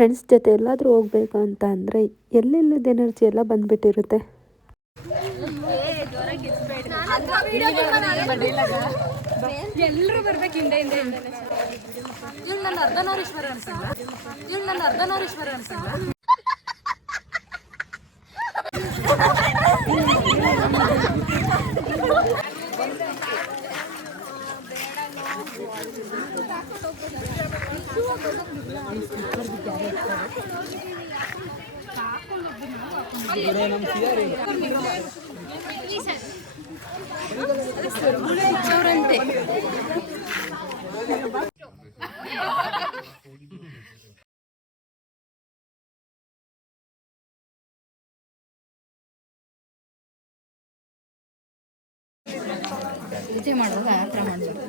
Friends ಜೊತೆ ಎಲ್ಲಾದರೂ ಹೋಗ್ಬೇಕು ಅಂತ ಅಂದರೆ ಎಲ್ಲೆಲ್ಲದ ಎನರ್ಜಿ ಎಲ್ಲ ಬಂದ್ಬಿಟ್ಟಿರುತ್ತೆ. ಎಲ್ಲರೂ ಬರ್ಬೇಕು ಹಿಂದೆ ಹಿಂದೆ ಇವ್ಳು ನನ್ನ ಅರ್ಧನಾರೀಶ್ವರ ಅನ್ಸಲ್ಲ, ಇವ್ಳು ನನ್ನ ಅರ್ಧನಾರೀಶ್ವರ ಅನ್ಸಲ್ಲ. ಅವರಂತೆ ಪೂಜೆ ಮಾಡುವಾಗ ಆ ಥರ ಮಾಡಬೇಕು.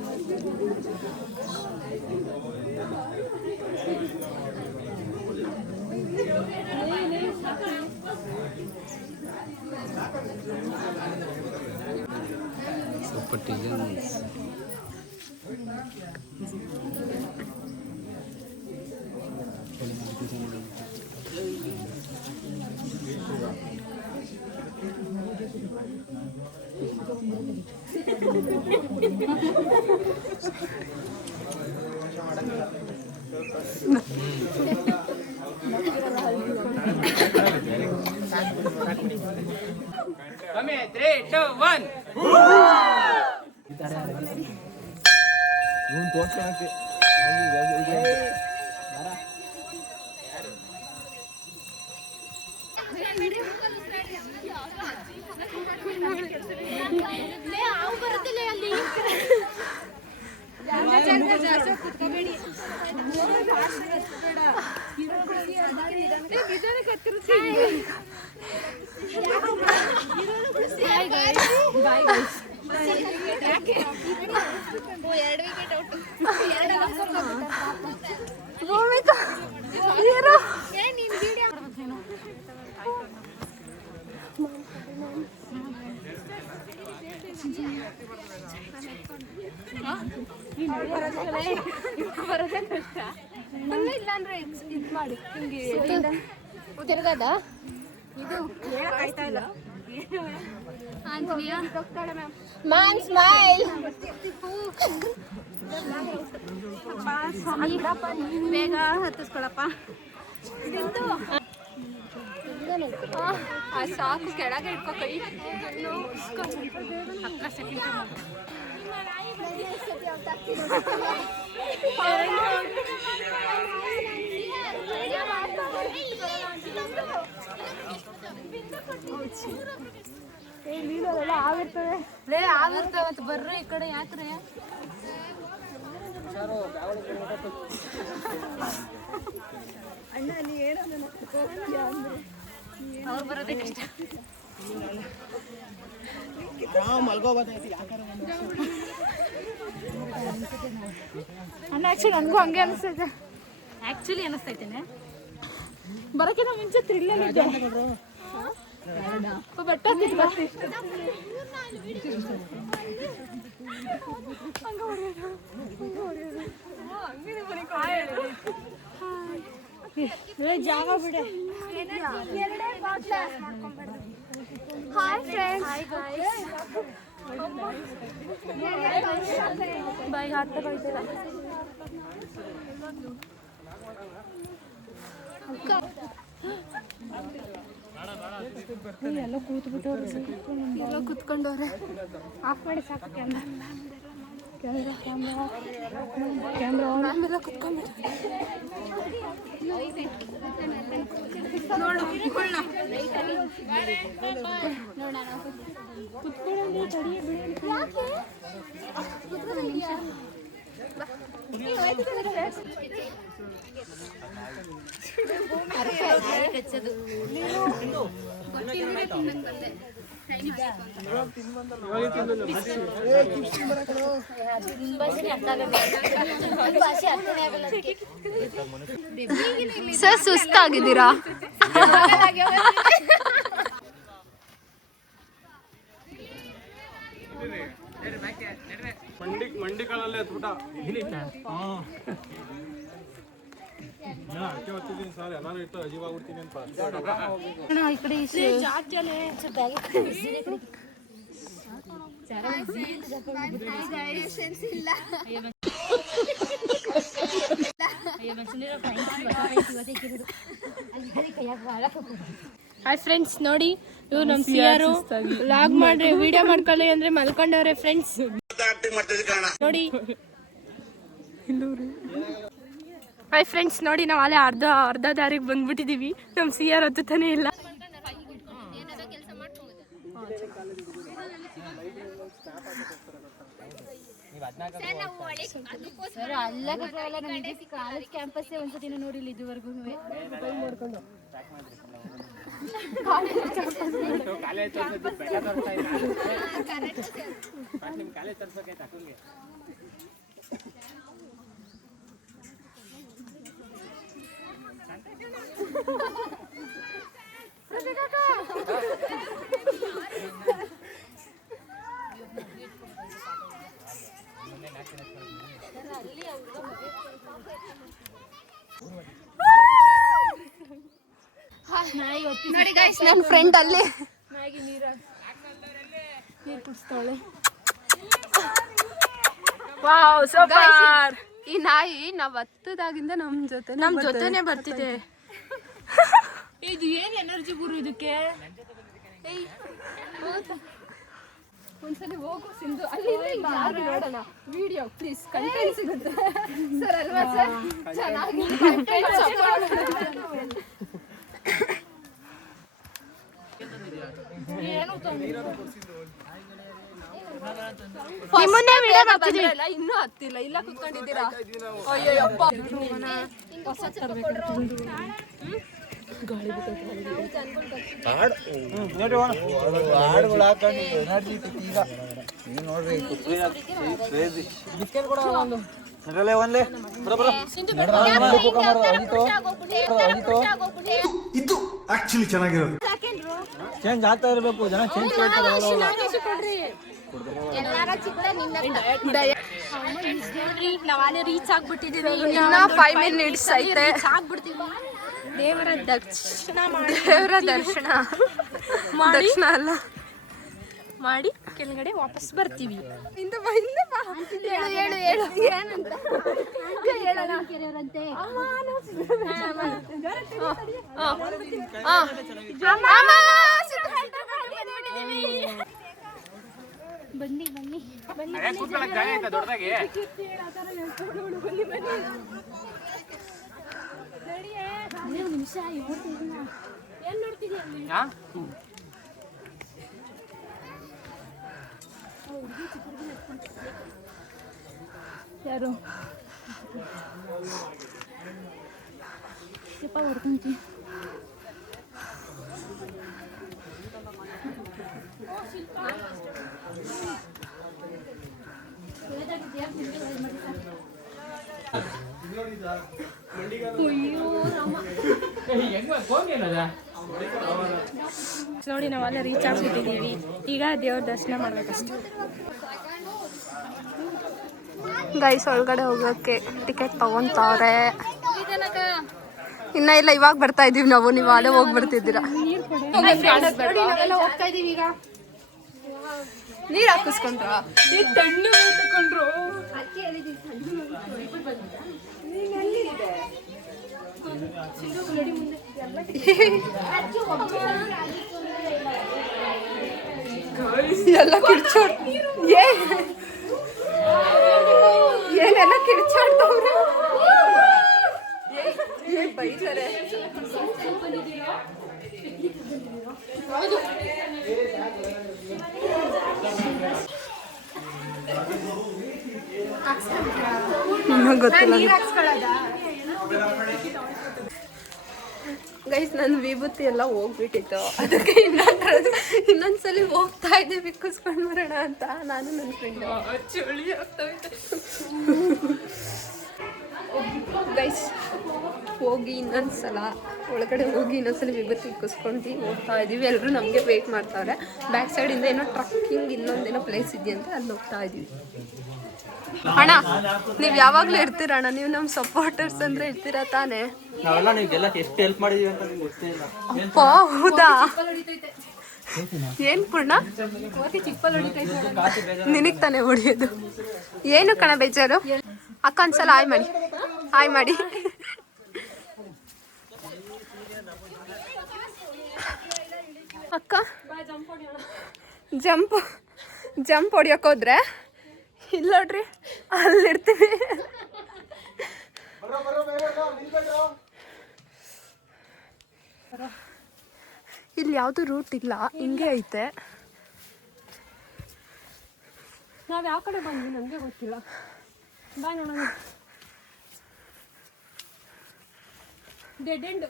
Super designs. Come here, 3, 2, 1. ಇಲ್ಲಾಂದ್ರೆ ಇದು ಮಾಡಿ ಹಿಂಗೆ ತಿರ್ಗದ ಇದು ಹೇಳಕ್ಕಾಯ್ತಾ ಇಲ್ಲ. ಮ್ಯಾಮ್ ಸ್ಮೈಲ್ ಬೇಗ ಹತ್ತಿಸ್ಕೊಳಪ್ಪ. ಸಾಕು ಕೆಳಗೆ ಇಟ್ಕೊ ಕೈ ಅಕ್ಕ ಸೆಕೆಂಡ್ ಆಗಿರ್ತವೆ ಅಂತ ಬರ್ರಿ ಈ ಕಡೆ ಯಾಕ್ರೆ ಅಣ್ಣ ನೀ ಅವ್ರು ಬರೋದೇ ಕಷ್ಟ. ಅಣ್ಣ ಆ್ಯಕ್ಚುಲಿ ನನಗೂ ಹಂಗೆ ಅನಿಸ್ತೈತೆ. ಆ್ಯಕ್ಚುಲಿ ಅನ್ನಿಸ್ತೈತೇನೆ ಬರೋಕ್ಕಿಂತ ಮುಂಚೆ ಥ್ರಿಲ್ಲಲ್ಲಿದ್ದೆ. ಬಟ್ ಜಾಗ ಬಿಡೆ. ಹಾಯ್ ಫ್ರೆಂಡ್ಸ್, ಬಾಯಿಗೆ ಹಾಕ್ತಾ ಬೈತೀರ. ಎಲ್ಲ ಕೂತ್ಬಿಟ್ಟವ್ರೆ, ಎಲ್ಲ ಕೂತ್ಕೊಂಡವ್ರೆ. ಆಫ್ ಮಾಡಿ ಸಾಕು ಕ್ಯಾಮ್ರಾ ಆಮೇಲೆ ಕೂತ್ಕೊಂಡ್ಬಿಟ್ಟು ನೋಡು ಕುತ್ಕೊಳ್ಳಿ ತಡಿಯ ಸರ್ ಸುಸ್ತಾಗಿದ್ದೀರಾ? ಮಂಡಿ ಕಾಲಲ್ಲೇ ಹಾಯ್ ಫ್ರೆಂಡ್ಸ್, ನೋಡಿ ಇವ್ರು ನಮ್ಮ ಸಿಯಾರು ಲಾಗ್ ಮಾಡ್ರಿ ವಿಡಿಯೋ ಮಾಡ್ಕೊಳ್ಳಿ ಅಂದ್ರೆ ಮಲ್ಕೊಂಡವ್ರೆ ಫ್ರೆಂಡ್ಸ್. ನೋಡಿ ಹಾಯ್ ಫ್ರೆಂಡ್ಸ್, ನೋಡಿ ನಾವು ಅಲ್ಲೇ ಅರ್ಧ ದಾರಿಗೆ ಬಂದ್ಬಿಟ್ಟಿದೀವಿ. ನಮ್ಮ ಸಿಯಾರ್ ಹತ್ತುತ್ತಾನೆ ಇಲ್ಲ. ಕಾಲೇಜ್ ಕ್ಯಾಂಪಸ್ ಒಂದ್ಸತಿನ ನೋಡಿಲ್ಲ ಇದುವರೆಗೂ. ನೋಡಿ ಗೈಸ್, ನನ್ನ ಫ್ರೆಂಡ್ ಅಲ್ಲಿ ನೀರು ಕುಡಿಸ್ತಾಳೆ. Wow, super. ಈ ನಾಯಿ ನಾವ್ ಹತ್ತದಾಗಿಂದ ನಮ್ ಜೊತೆನೆ ಬರ್ತಿದೆ. ಇದು ಏನ್ ಎನರ್ಜಿ ಗುರು ಇದಕ್ಕೆ. ಒಂದ್ಸಲಿ ಹೋಗು ಸಿಂಧು, ಅಲ್ಲಿ ನೋಡೋಣ ವಿಡಿಯೋ ಪ್ಲೀಸ್, ಕಂಟೆಂಟ್ ಸಿಗುತ್ತೆ ಸರ್ ಅಲ್ವಾ ಸರ್? ಚೆನ್ನಾಗಿ ಇನ್ನೂ ಹತ್ತಿಲ್ಲ, ಇಲ್ಲ ಕುತ್ಕೊಂಡಿದ್ದೀರಾ? ಅಯ್ಯಪ್ಪ, ಇದು ಆಕ್ಚುಲಿ ಚೆನ್ನಾಗಿರೋದು. ಚೇಂಜ್ ಆಗ್ತಾ ಇರಬೇಕು, ಜನ ಚೇಂಜ್ ನಾವಾಗಲೇ ರೀಚ್ ಆಗ್ಬಿಟ್ಟಿದೀವಿ. ಇನ್ನ 5 minutes ಐತೆ. ದೇವರ ದರ್ಶನ ಅಲ್ಲ ಮಾಡಿ ಕೆಳಗಡೆ ವಾಪಸ್ ಬರ್ತೀವಿ. ಬನ್ನಿ ಬನ್ನಿ ಬನ್ನಿ ಕೂತ್ಕೊಳ್ಳೋಕೆ ಜಾಗ ಐತಾ ದೊಡ್ಡದಾಗಿ? ನಿಮಿಷ ಏನ್ ನೋಡ್ತಿದ್ಯಾ? ಯಾರು ಯಪ್ಪ ಹೊಡ್ಕೊಂತೀನಿ. ನೋಡಿ ನಾವೆಲ್ಲ ರೀಚ್ ಆಗ್ಬಿಟ್ಟಿದ್ದೀವಿ. ಈಗ ದೇವ್ರ ದರ್ಶನ ಮಾಡ್ಬೇಕಷ್ಟೆ. ಗೈಸ್, ಒಳಗಡೆ ಹೋಗೋಕ್ಕೆ ಟಿಕೆಟ್ ತಗೊಂತವ್ರೆ. ಇನ್ನ ಇಲ್ಲ, ಇವಾಗ ಬರ್ತಾ ಇದೀವಿ ನಾವು. ನೀವು ಅಲ್ಲೇ ಹೋಗಿ ಬರ್ತಿದ್ದೀರಾ? ಹೋಗ್ತಾ ಇದೀವಿ ಈಗ. ನೀರ್ ಹಾಕಿಸ್ಕೊಂಡ್ರ ಎಲ್ಲ ಕಿರ್ಚೋಡ್ ಏನೆಲ್ಲ ಕಿರ್ಚಾಡ್ತವ್ರೆ. ಬೈತಾರೆ. ಗೊತ್ತಿಲ್ಲ ಗೈಸ್, ನನ್ನ ವಿಭೂತಿ ಎಲ್ಲ ಹೋಗ್ಬಿಟ್ಟಿತ್ತು. ಅದಕ್ಕೆ ಇನ್ನೊಂದ್ಸಲಿ ಹೋಗ್ತಾ ಇದ್ದೆ ಬಿಕ್ಕಿಸ್ಕೊಂಡು ಬರೋಣ ಅಂತ ನಾನು ನನ್ನ ಫ್ರೆಂಡ್. ಚಳಿ ಆಗ್ತೈತೆ ಗೈಸ್. ಹೋಗಿ ಇನ್ನೊಂದ್ಸಲ ಒಳಗಡೆ ಹೋಗಿ ಇನ್ನೊಂದ್ಸಲ ವಿಭೂತಿ ಇಕ್ಕಿಸ್ಕೊಂಡು ಹೋಗ್ತಾ ಇದ್ದೀವಿ. ಎಲ್ಲರೂ ನಮಗೆ ವೇಟ್ ಮಾಡ್ತಾವ್ರೆ. ಬ್ಯಾಕ್ ಸೈಡಿಂದ ಏನೋ ಟ್ರಕ್ಕಿಂಗ್ ಇನ್ನೊಂದೇನೋ ಪ್ಲೇಸ್ ಇದೆಯಂತೆ, ಅಲ್ಲಿ ಹೋಗ್ತಾ ಇದ್ದೀವಿ. ಅಣ್ಣ ನೀವ್ ಯಾವಾಗ್ಲೂ ಇರ್ತೀರ ಅಣ್ಣ, ನೀವು ನಮ್ ಸಪೋರ್ಟರ್ಸ್ ಅಂದ್ರೆ ಇರ್ತೀರಾ ತಾನೇ? ನಾವೆಲ್ಲ ನೀವು ಗೆಲ್ಲಕ್ಕೆ ಎಷ್ಟು ಹೆಲ್ಪ್ ಮಾಡಿದೀವಿ ಅಂತ ನಿಮ್ಗೆ ಗೊತ್ತೇ ಇಲ್ಲ. ಅಪ್ಪ, ಹೌದಾ? ಏನ್ ಪೂರ್ಣ ನಿನಗ್ ತಾನೇ ಹೊಡಿಯೋದು? ಏನು ಕಣ ಬೇಜಾರು? ಅಕ್ಕ ಒಂದ್ಸಲ ಆಯ್ ಮಾಡಿ, ಆಯ್ ಮಾಡಿ. ಅಕ್ಕ ಜಂಪ್ ಹೊಡಿಯಕ್ ಹೋದ್ರೆ ಇಲ್ಲ ನೋಡ್ರಿ ಅಲ್ಲಿರ್ತೀವಿ. ಇಲ್ಲಿ ಯಾವ್ದು ರೂಟ್ ಇಲ್ಲ, ಹಿಂಗೆ ಐತೆ. ನಾವ್ ಯಾವ ಕಡೆ ಬಂದ್ವಿ ನಮ್ಗೆ ಗೊತ್ತಿಲ್ಲ. ಬಾಯ್ ನೋಡೋಣ. ಡೆಡ್ ಎಂಡ್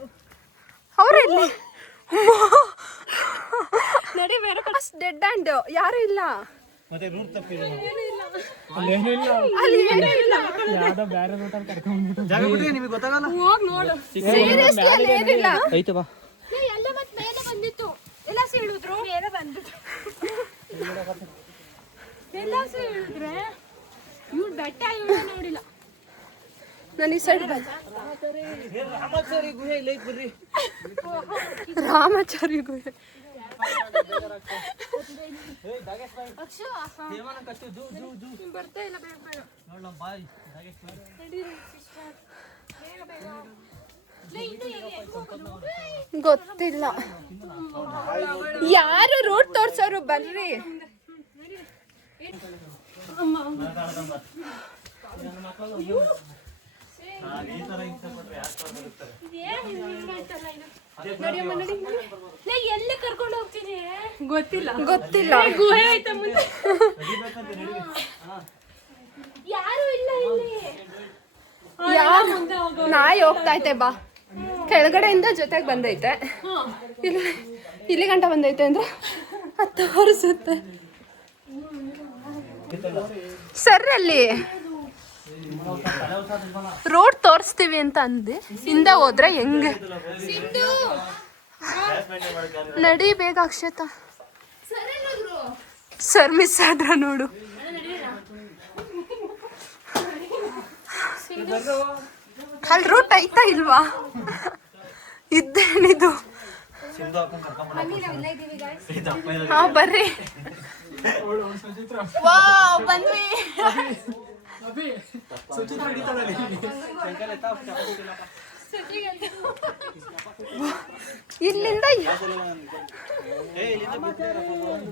ಅವ್ರಿಲ್ಲಿ ನಡಿ, ಬೇರೆ ಡೆಡ್ ಹ್ಯಾಂಡ್ ಯಾರು ಇಲ್ಲ. ಮತ್ತೆ ರೂಟ್ ತಪ್ಪಿಲ್ಲ. ಅಲ್ಲಿ ಏನೂ ಇಲ್ಲ. ಜಾಗ ಬಿಟ್ರೆ ನಿಮಗೆ ಗೊತ್ತಾಗಲ್ಲ. ಹೋಗ್ ನೋಡು. Seriously ಅಲ್ಲಿ ಏನಿಲ್ಲ. ಐತೆ ಬಾ. ಎಲ್ಲ ಮತ್ತೆ ಮೇಲೆ ಬಂದಿತ್ತು, ಎಲ್ಲ ಹೇಳಿದ್ರು ಮೇಲೆ ಬಂದಿತ್ತು. ಎಲ್ಲ ಹೇಳಿದ್ರೆ ಇವ್ರು ಬೆಟ್ಟ ಇವ್ರು ನೋಡಿಲ್ಲ. ನಾನು ಈ ಸೈಡ್ ರಾಮಾಚಾರಿ ಗುಹೆ ಇಲ್ಲ ಬರ್ರಿ. ರಾಮಾಚಾರಿ ಗುಹೆ. ಬರ್ತಾ ಇಲ್ಲ, ಬೇಡ ಬೇಡ. ಗೊತ್ತಿಲ್ಲ, ಯಾರು ರೂಟ್ ತೋರ್ಸೋರು ಬರ್ರಿ. ಎಲ್ಲಿ ಕರ್ಕೊಂಡು ಹೋಗ್ತೀನಿ ಗೊತ್ತಿಲ್ಲ. ಗುಹೆ ಆಯ್ತಾ ಮುಂದೆ? ಯಾರು ಇಲ್ಲ ಇಲ್ಲಿ. ನಾಯಿ ಹೋಗ್ತಾ ಐತೆ ಬಾ. ಕೆಳಗಡೆಯಿಂದ ಜೊತೆಗೆ ಬಂದೈತೆ, ಇಲ್ಲಿ ಗಂಟ ಬಂದೈತೆ ಅಂದ್ರೆ ಅದು ತೋರಿಸುತ್ತೆ. ಸರ್ ಅಲ್ಲಿ ರೋಡ್ ತೋರಿಸ್ತೀವಿ ಅಂತ ಅಂದು ಹಿಂದೆ ಹೋದ್ರೆ ಹೆಂಗೆ? ನಡಿ ಬೇಗ ಅಕ್ಷತಾ. ಸರ್ ಮಿಸ್ ಆದ್ರ ನೋಡು. ಅಲ್ಲಿ ರೂಟ್ ಐತಾ ಇಲ್ವಾ? ಇದ್ದೇನಿದು? ಹಾ ಬರ್ರಿ. ವಾವ್ ಬಂದ್ವಿ. ಇಲ್ಲಿಂದ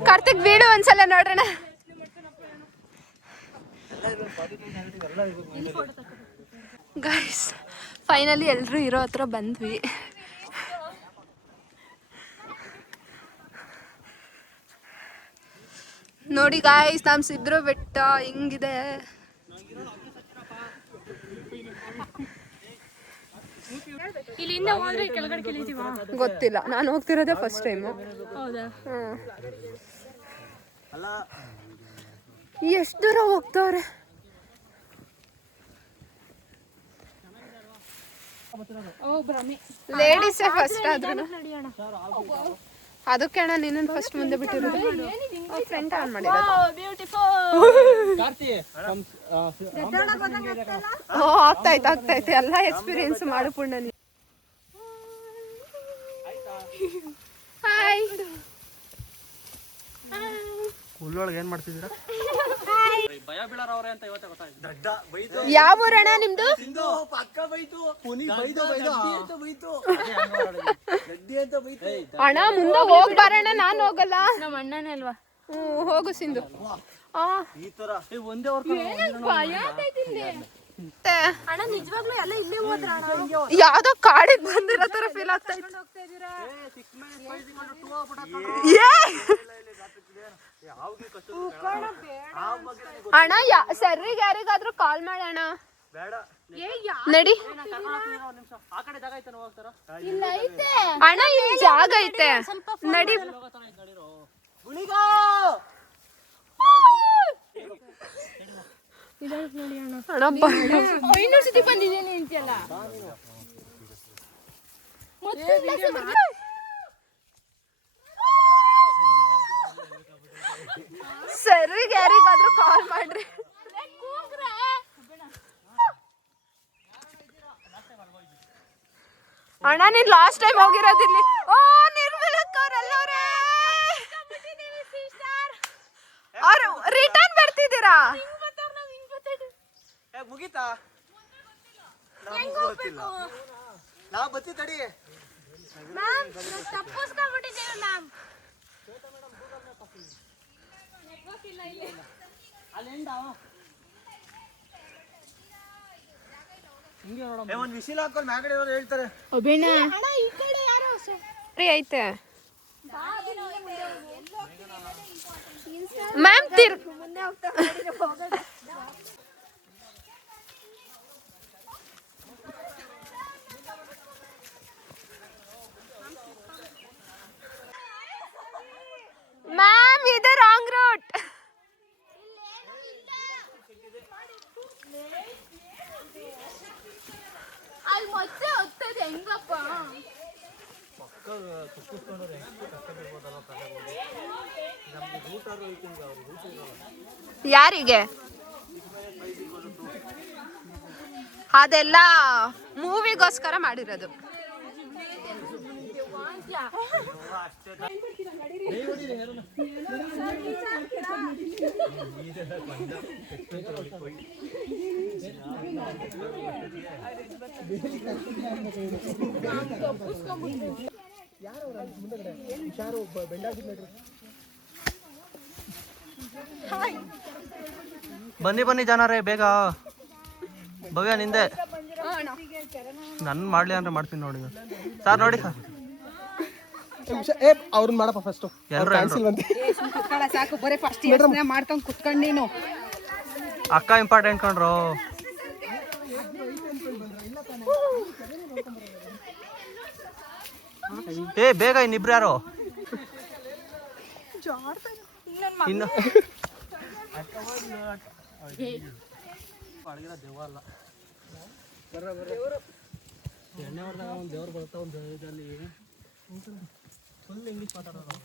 ಕಾರ್ತಿಕ್ ಬೀಡು ಒಂದ್ಸಲ ನೋಡ್ರಣ. ಗೈಸ್ ಫೈನಲಿ ಎಲ್ರು ಇರೋ ಹತ್ರ ಬಂದ್ವಿ. ನೋಡಿ ಗಾಯ್ಸ್, ನಮ್ ಸಿದ್ರು ಬೆಟ್ಟ ಹಿಂಗಿದೆ. ಇಲ್ಲಿಂದ ಹೋದ್ರೆ ಕೆಳಗಡೆ ಕೆಳಿತೀವ? ಗೊತ್ತಿಲ್ಲ, ನಾನು ಹೋಗ್ತಿರೋದೇ ಫಸ್ಟ್ ಟೈಮು. ಹೌದಾ? ಎಷ್ಟು ದೂರ ಹೋಗ್ತವ್ರೆ. ಲೇಡೀಸೇ ಫಸ್ಟ್ ಆದ್ರೂ ಅದಕ್ಕೆ ಅಣ್ಣ ನಿನ್ನ ಫಸ್ಟ್ ಮುಂದೆ ಬಿಟ್ಟಿರೋದು. ಫ್ರೆಂಡ್ ಆನ್ ಮಾಡಿರೋದು. ಓ ಆಗ್ತಾಯ್ತು ಎಲ್ಲ ಎಕ್ಸ್ಪೀರಿಯನ್ಸ್ ಮಾಡು ಪುಣ್ಯ. ಹಾಯ್, ಹುಲ್ಲೊಳಗೆ ಏನ್ ಮಾಡ್ತಿದ್ದೀರಾ? ಭಯ ಬೀಳಾರವ್ರೆ ಅಂತ ಇವತ್ತೇ ಗೊತ್ತಾಯ್ತು. ಯಾವ ಊರಣ್ಣ ನಿಮ್ದು? ಅಣ್ಣ ಮುಂದೆ ಹೋಗ್ ಬರೋಣ. ನಾನು ಹೋಗಲ್ಲ, ನಮ್ಮ ಅಣ್ಣನೇ ಅಲ್ವಾ? ಹೋಗು ಸಿಂಧು. ಒಂದೇ ಅಣ್ಣ ನಿಜವಾಗ್ಲೂ ಎಲ್ಲ ಇಲ್ಲೇ ಹೋದ್ರ? ಯಾವ್ದೋ ಕಾಡಿಗೆ ಬಂದಿರೋ ತರ ಫೀಲ್ ಆಗ್ತಾ ಇತ್ತು. ಅಣ್ಣ ಸರ್ರಿಗೆ ಯಾರಿಗಾದ್ರೂ ಕಾಲ್ ಮಾಡೋಣ. ನಡಿ ಅಣ್ಣ, ಇಲ್ಲಿ ಜಾಗ ಐತೆ, ನಡಿ. ಯೂನಿವರ್ಸಿಟಿ ಬಂದಿದ್ದೇನೆ ಅಂತೆಲ್ಲ. ಸರ್ರಿಗೆ ಯಾರಿಗಾದ್ರೂ ಕಾಲ್ ಮಾಡ್ರಿ. ಅಣ್ಣ ನೀನ್ ಲಾಸ್ಟ್ ಟೈಮ್ ಹೋಗಿರೋದಿಲ್ಲಿ. ಓ ನಿರ್ಮಲಕ್ಕ ಅವರೆಲ್ಲವ್ರೆ ಅವ್ರು ರಿಟರ್ನ್ ಬರ್ತಿದ್ದೀರಾ? ಮುಗೀತಾ? ನಾವು ಬತ್ತಿ ತಡಿ. ಒಂದ್ ವಿಸಿಲ್ ಹಾಕೊಂಡು ಮ್ಯಾಗಡೆ ಹೇಳ್ತಾರೆ. ಐತೆ ಮ್ಯಾಮ್ ಮ್ಯಾಮ್ ಇದು ರಾಂಗ್ ರೂಟ್. ಅಲ್ಲಿ ಮತ್ತೆ ಹೋಗ್ತದೆ ಹೆಂಗಪ್ಪ? ಯಾರಿಗೆ? ಅದೆಲ್ಲ ಮೂವಿಗೋಸ್ಕರ ಮಾಡಿರೋದು. ಬನ್ನಿ ಬನ್ನಿ ಜನರೇ ಬೇಗ. ಭವ್ಯ ನಿಂದೆ. ನನ್ ಮಾಡ್ಲಿ ಅಂದ್ರೆ ಮಾಡ್ತೀನಿ ನೋಡಿ ಸರ್. ನೋಡಿ ಸರ್ ಅವ್ರನ್ನ ಮಾಡಪ್ಪ ಫಸ್ಟ್. ಸಾಕು ಬರೀ ಫಸ್ಟ್ ಯೋಚನೆ ಮಾಡ್ಕೊಂಡ್ ಕುತ್ಕೊಂಡ್ ನೀನು. ಅಕ್ಕ ಇಂಪಾರ್ಟೆಂಟ್ ಕೊಂಡ್ರು. ಏ ಬೇಗ ಇನ್ನಿಬ್ರು ಯಾರು? ಇನ್ನು ದೇವ ಅಲ್ಲ ಎಣ್ಣೆ ಹೊಡೆದಾಗ ಒಂದು ದೇವ್ರು ಬರುತ್ತಾ ಒಂದು ಇದರಲ್ಲಿ ಫುಲ್ ಇಂಗ್ಲೀಷ್ ಮಾತಾಡೋದು.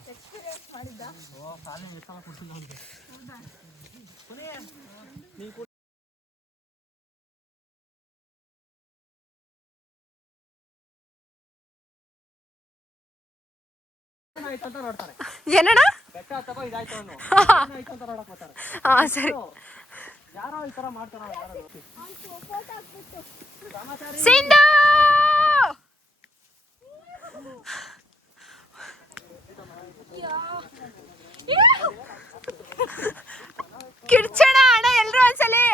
ಏನಣ್ಣ? ಸರಿ ಯಾರೋ ಈ ತರ ಮಾಡ್ತಾರ. ಸಿಂಧು ಕಿರ್ಚಣ ಅಣ್ಣ ಎಲ್ರು ಒಂದ್ಸಲಿ.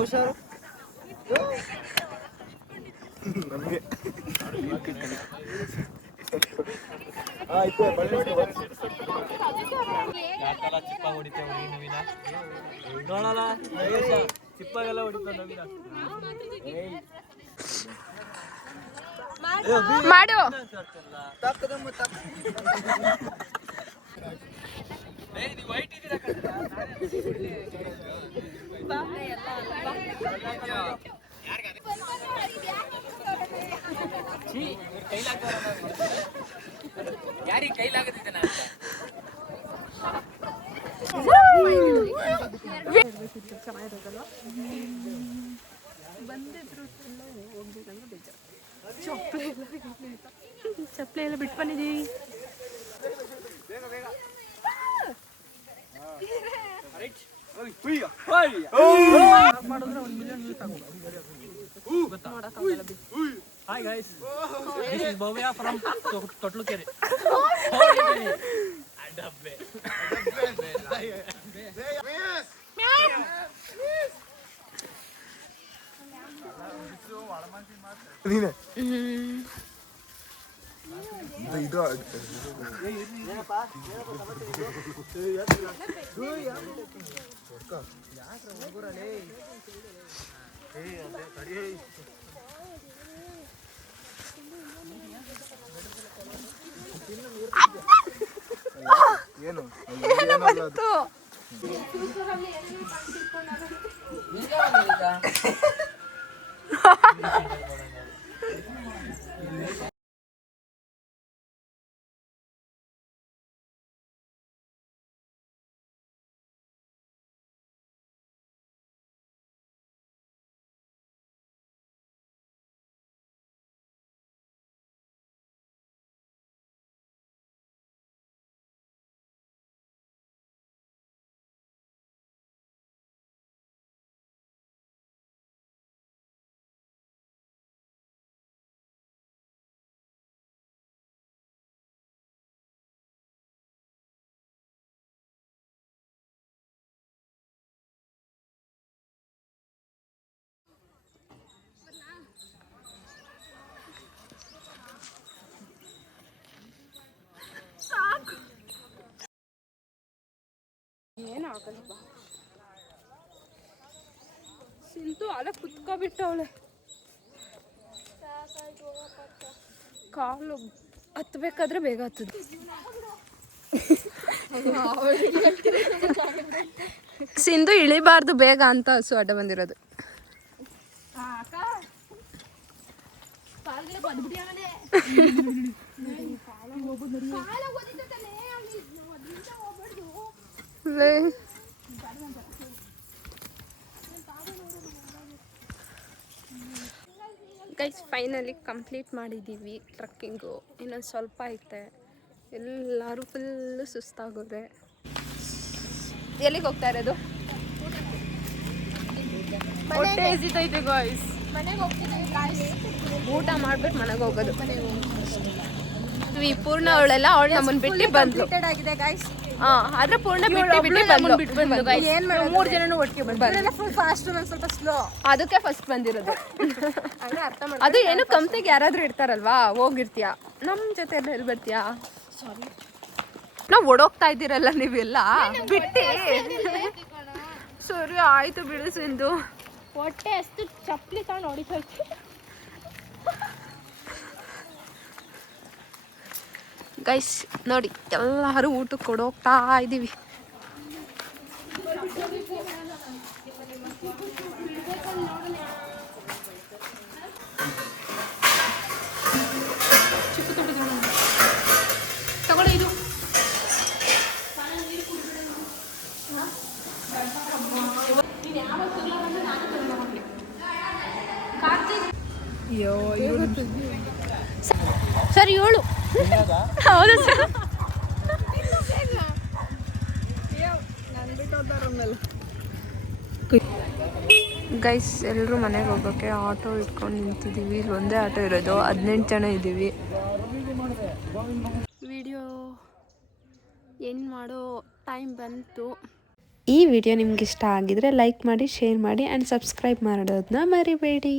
ಹುಷಾರು. ಚಿಪ್ಪ ಹೊಡಿತೇವೆ ನವೀನ. ನೋಡಲ್ಲ ಚಿಪ್ಪಾಗೆಲ್ಲ ಹೊಡಿತಾವ ನವೀನ. ಮಾಡು. ಯಾರಿಗೆ ಕೈಲಾಗದಿದ್ದಾನ ಚಪ್ಪಲಿ ಎಲ್ಲ ಬಿಟ್ಟು ಬಂದಿದ್ದೀವಿ. Hi guys, this is Bhavya from Totlukere. ಬಂತು. ಏನಾಗಲ್ಲ ಬಾ. ಸಿಂತು ಅಲ್ಲ ಕುತ್ಕೊಬಿಟ್ಟವಳೆ. ಕಾಲು ಹತ್ಬೇಕಾದ್ರೆ ಬೇಗ ಹತ್ತದ. ಸಿಂಧು ಇಳಿಬಾರ್ದು ಬೇಗ ಅಂತ ಹಸು ಅಡ್ಡ ಬಂದಿರೋದು. ಗೈಸ್ ಫೈನಲಿ ಕಂಪ್ಲೀಟ್ ಮಾಡಿದ್ದೀವಿ ಟ್ರಕ್ಕಿಂಗು. ಇನ್ನೊಂದು ಸ್ವಲ್ಪ ಐತೆ. ಎಲ್ಲರೂ ಫುಲ್ಲು ಸುಸ್ತಾಗೋದೆ. ಎಲ್ಲಿಗೆ ಹೋಗ್ತಾ ಇರೋದು? ಹೊಟ್ಟೆ ಹಸಿತೈತೆ ಗಾಯ್ಸ್. ಊಟ ಮಾಡ್ಬಿಟ್ಟು ಮನೆಗೆ ಹೋಗೋದು. ಪೂರ್ಣ ಅವಳೆಲ್ಲ ಅವಳು ನಮ್ಮನ್ನು ಬಿಟ್ಟು ಬಂದ್ಲು. ಆದ್ರೆ ಪೂರ್ಣ ಬಿಟ್ಟು ಬಂದು ಏನ್ ಮೂರು ಜನನು ಒಟ್ಟಿಗೆ ಬಂದ್ರು. ಫಾಸ್ಟ್ ಸ್ವಲ್ಪ ಸ್ಲೋ, ಅದಕ್ಕೆ ಫಸ್ಟ್ ಬಂದಿರೋದು. ಅದು ಏನು ಕಂಪ್ನಿಗೆ ಯಾರಾದ್ರೂ ಇರ್ತಾರಲ್ವಾ, ಹೋಗಿರ್ತೀಯ. ನಮ್ಮ ಜೊತೆ ಎಲ್ಲ ಎಲ್ಲಿ ಬರ್ತೀಯಾ? ಸಾರಿ, ನಾವು ಓಡೋಗ್ತಾ ಇದ್ದೀರಲ್ಲ ನೀವೆಲ್ಲ ಬಿಟ್ಟು. ಸರಿ ಆಯ್ತು ಬಿಡು ಸಿಂಧು. ಹೊಟ್ಟೆ ಅಷ್ಟು ಚಪ್ಪಲಿ ತಗೊಂಡು ಹೊಡಿತೈತಿ. ಗೈಸ್ ನೋಡಿ, ಎಲ್ಲರೂ ಊಟಕ್ಕೆ ಕೊಡೋಗ್ತಾ ಇದ್ದೀವಿ. ತಗೊಳ್ಳಿ ಇದು. ಸರ್ 7. ಹೌದು ಸರ್. ಗೈಸ್ ಎಲ್ಲರೂ ಮನೆಗೆ ಹೋಗೋಕ್ಕೆ ಆಟೋ ಇಟ್ಕೊಂಡು ನಿಂತಿದ್ದೀವಿ. ಇಲ್ಲಿ ಒಂದೇ ಆಟೋ ಇರೋದು, 18 ಜನ ಇದ್ದೀವಿ. ವಿಡಿಯೋ ಎಂಡ್ ಮಾಡೋ ಟೈಮ್ ಬಂತು. ಈ ವಿಡಿಯೋ ನಿಮ್ಗೆ ಇಷ್ಟ ಆಗಿದ್ರೆ ಲೈಕ್ ಮಾಡಿ, ಶೇರ್ ಮಾಡಿ ಆ್ಯಂಡ್ ಸಬ್ಸ್ಕ್ರೈಬ್ ಮಾಡೋದನ್ನ ಮರಿಬೇಡಿ.